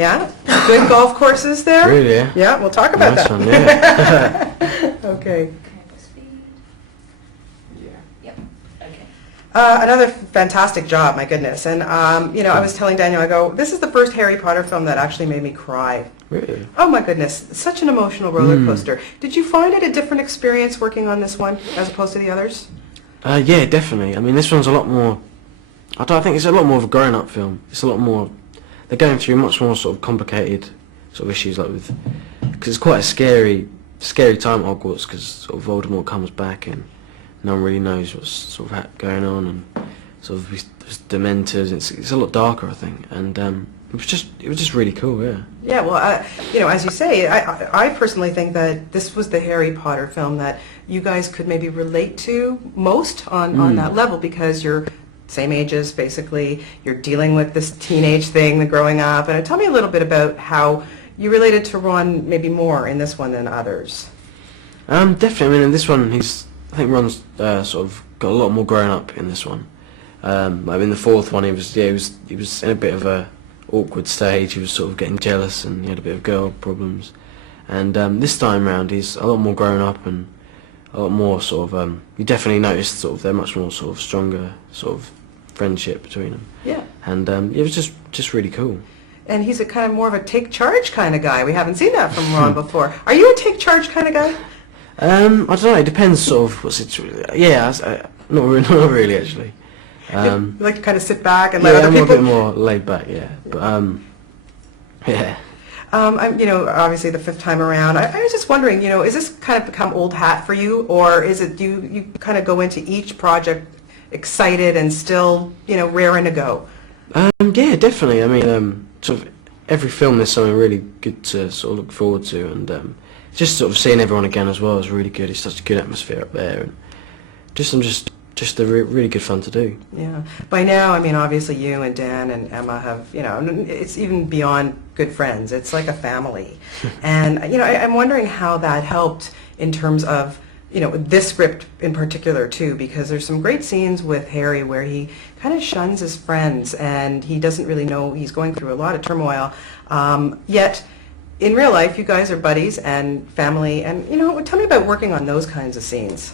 Yeah? Good golf courses there? Really, yeah. Yeah, we'll talk about Nice that. one, yeah. Okay. Speed. Yeah. Yep. Okay. Another fantastic job, my goodness. And, I was telling Daniel, I go, this is the first Harry Potter film that actually made me cry. Really? Oh my goodness, such an emotional roller coaster. Did you find it a different experience working on this one as opposed to the others? Yeah, definitely. I mean, this one's a lot more... I think it's a lot more of a grown-up film. It's a lot more... They're going through much more sort of complicated sort of issues, like with... Because it's quite a scary time at Hogwarts, because sort of Voldemort comes back and no one really knows what's sort of going on, and sort of there's Dementors. It's a lot darker, I think, and it was just really cool, yeah. Yeah, well, as you say, I personally think that this was the Harry Potter film that you guys could maybe relate to most on that level, because you're same ages, basically. You're dealing with this teenage thing, the growing up. And tell me a little bit about how you related to Ron maybe more in this one than others. Definitely. I mean, in this one, I think Ron's sort of got a lot more grown up in this one. Like in the fourth one, he was in a bit of a awkward stage. He was sort of getting jealous, and he had a bit of girl problems. And this time round, he's a lot more grown up and a lot more sort of. You definitely noticed sort of they're much more sort of stronger sort of friendship between them. Yeah. And it was just really cool. And he's a kind of more of a take charge kind of guy. We haven't seen that from Ron before. Are you a take charge kind of guy? I don't know. It depends sort of what situation. Yeah, not really actually. You like to kind of sit back and Yeah, let other I'm people... a bit more laid back, yeah. But, yeah. Obviously the fifth time around, I was just wondering, is this kind of become old hat for you, or is it you kind of go into each project excited and still, raring to go? Yeah, definitely. I mean, sort of every film there's something really good to sort of look forward to, and just sort of seeing everyone again as well is really good. It's such a good atmosphere up there, and just really good fun to do. Yeah. By now, I mean, obviously you and Dan and Emma have, it's even beyond good friends. It's like a family. And, I'm wondering how that helped in terms of, this script in particular, too, because there's some great scenes with Harry where he kind of shuns his friends and he doesn't really know he's going through a lot of turmoil. Yet, in real life, you guys are buddies and family. And, tell me about working on those kinds of scenes.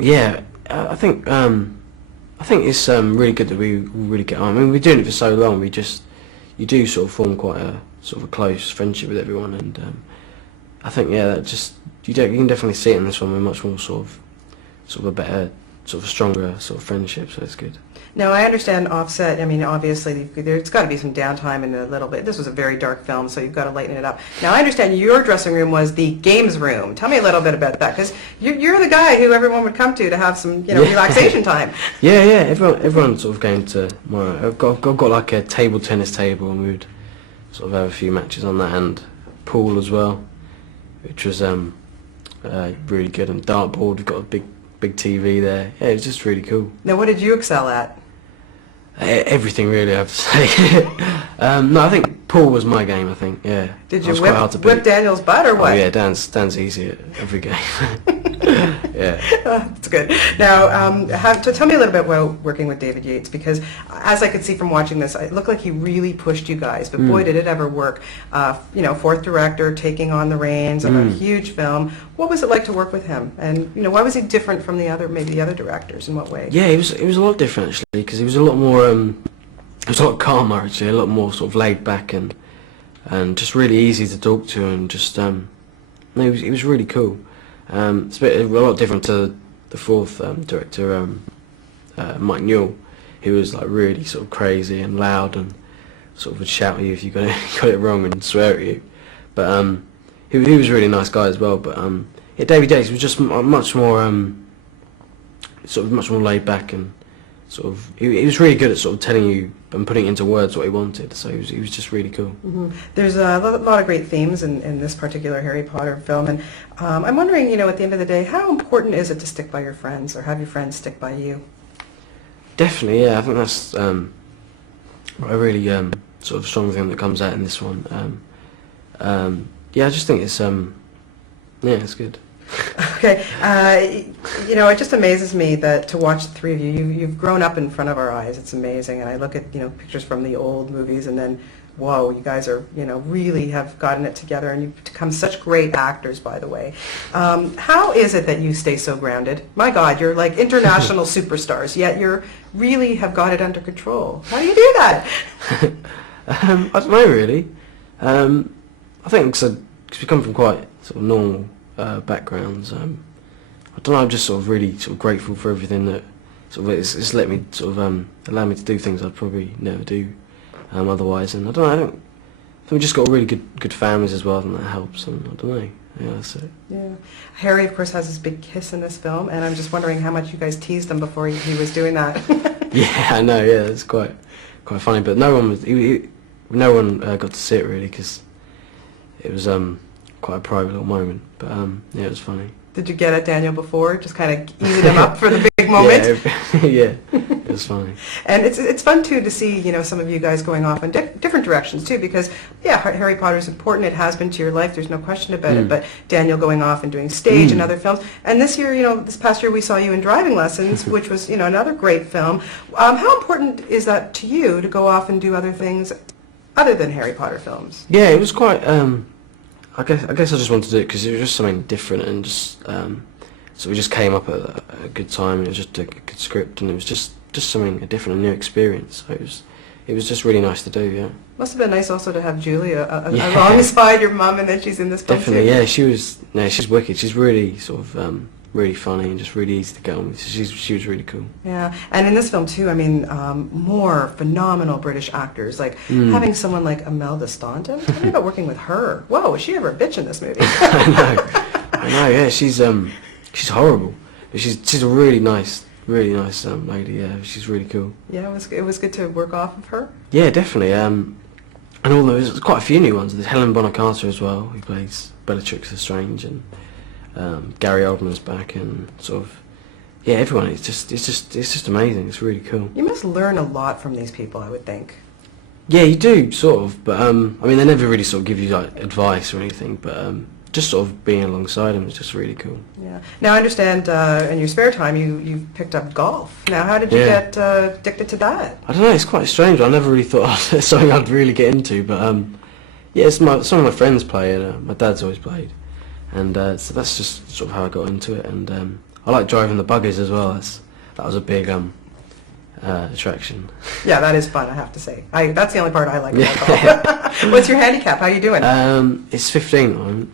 Yeah. I think it's really good that we really get on. I mean, we've been doing it for so long. You do sort of form quite a sort of a close friendship with everyone, and I think that you can definitely see it in this one. We're much more sort of a better, sort of stronger sort of friendship. So it's good. Now, I understand offset. I mean, obviously, there's got to be some downtime in a little bit. This was a very dark film, so you've got to lighten it up. Now, I understand your dressing room was the games room. Tell me a little bit about that, because you're the guy who everyone would come to have some, relaxation time. Yeah. Everyone sort of came to my. I've got like a table tennis table, and we would sort of have a few matches on that, and pool as well, which was really good, and dartboard. We've got a big TV there. Yeah, it was just really cool. Now, what did you excel at? Everything, really, I have to say. No, I think pool was my game, I think, yeah. Did you whip Daniel's butt, or what? Oh, yeah, Dan's easy at every game. Yeah. That's good. Now, tell me a little bit about working with David Yates, because as I could see from watching this, it looked like he really pushed you guys, but boy, did it ever work. Fourth director, taking on the reins of a huge film. What was it like to work with him? And, why was he different from the other directors? In what way? Yeah, he was a lot different, actually, because he was a lot more, he was a lot calmer, actually, a lot more sort of laid back and just really easy to talk to, and just, he was really cool. It's a lot different to the fourth director, Mike Newell, who was like really sort of crazy and loud and sort of would shout at you if you got it wrong and swear at you. But he was a really nice guy as well. But David Yates was just much more much more laid back, and sort of he was really good at sort of telling you and putting into words what he wanted. So he was just really cool. Mm-hmm. There's a lot of great themes in this particular Harry Potter film, and I'm wondering, at the end of the day, how important is it to stick by your friends, or have your friends stick by you? Definitely, yeah. I think that's a really sort of strong thing that comes out in this one. Yeah, I just think it's it's good. Okay, it just amazes me that to watch the three of you, you've grown up in front of our eyes. It's amazing, and I look at pictures from the old movies, and then whoa, you guys are, really have gotten it together, and you've become such great actors, by the way. How is it that you stay so grounded? My God, you're like international superstars, yet you really have got it under control. How do you do that? I don't know really. I think because we come from quite sort of normal backgrounds. I don't know. I'm just sort of really sort of grateful for everything that sort of it's let me sort of allow me to do things I'd probably never do otherwise. And I don't know. I think we just got really good families as well, and that helps. And I don't know. Yeah, that's it. Yeah. Harry, of course, has his big kiss in this film, and I'm just wondering how much you guys teased him before he was doing that. Yeah, I know. Yeah, it's quite funny, but no one got to see it really because it was quite a private little moment. But yeah, it was funny. Did you get it, Daniel, before? Just kind of easing him up for the big moment? Yeah, it was funny. And it's fun, too, to see, some of you guys going off in different directions, too, because, yeah, Harry Potter's important. It has been to your life. There's no question about it. But Daniel going off and doing stage and other films. And this year, this past year, we saw you in Driving Lessons, which was, another great film. How important is that to you to go off and do other things other than Harry Potter films? Yeah, it was quite... I guess I just wanted to do it because it was just something different, and just so we just came up at a good time. It was just a good script, and it was just something, a different, a new experience. So it was just really nice to do. Yeah. Must have been nice also to have Julia alongside your mum, and then she's in this film Definitely, too. yeah. She's wicked. She's really sort of really funny and just really easy to get on with. She was really cool. Yeah, and in this film too, I mean, more phenomenal British actors, like having someone like Imelda Staunton. Tell me about working with her. Whoa, was she ever a bitch in this movie? I know. Yeah, she's horrible, but she's a really nice lady. Yeah, she's really cool. Yeah, it was good to work off of her. Yeah, definitely. And all there's quite a few new ones. There's Helen Bonham Carter as well, who plays Bellatrix Lestrange, and Gary Oldman's back, and sort of everyone. It's just amazing. It's really cool. You must learn a lot from these people, I would think. Yeah, you do sort of, but I mean, they never really sort of give you like advice or anything, but just sort of being alongside them is just really cool. Yeah. Now I understand in your spare time you picked up golf. Now how did you get addicted to that? I don't know. It's quite strange. I never really thought it's something I'd really get into, but yeah, some of my friends play, and my dad's always played. And so that's just sort of how I got into it, and I like driving the buggies as well. That was a big attraction. Yeah, that is fun, I have to say. That's the only part I like about golf. What's your handicap? How are you doing? It's 15 at the moment,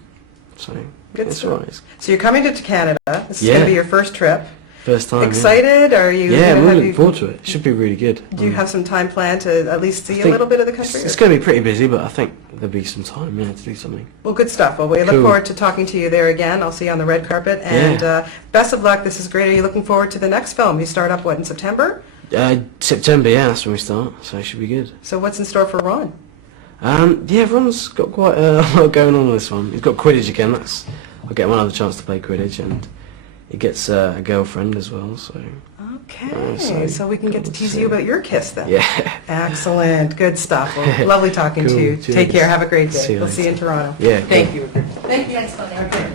so it's all right. So you're coming to Canada. This is going to be your first trip. First time. Excited? Are you? Yeah, I'm really looking forward to it. It should be really good. Do you have some time planned to at least see a little bit of the country? It's going to be pretty busy, but I think there'll be some time, to do something. Well, good stuff. Well, we look forward to talking to you there again. I'll see you on the red carpet. And best of luck. This is great. Are you looking forward to the next film? You start up, in September? September, yeah, that's when we start, so it should be good. So what's in store for Ron? Ron's got quite a lot going on with this one. He's got Quidditch again. I'll get one other chance to play Quidditch, and he gets a girlfriend as well, so... Okay, so we can get to tease you about your kiss then. Yeah. Excellent. Good stuff. Well, lovely talking to you. Cheers. Take care. Have a great day. See you We'll see you in Toronto. Yeah. Thank you. Thank you. Thanks, Father.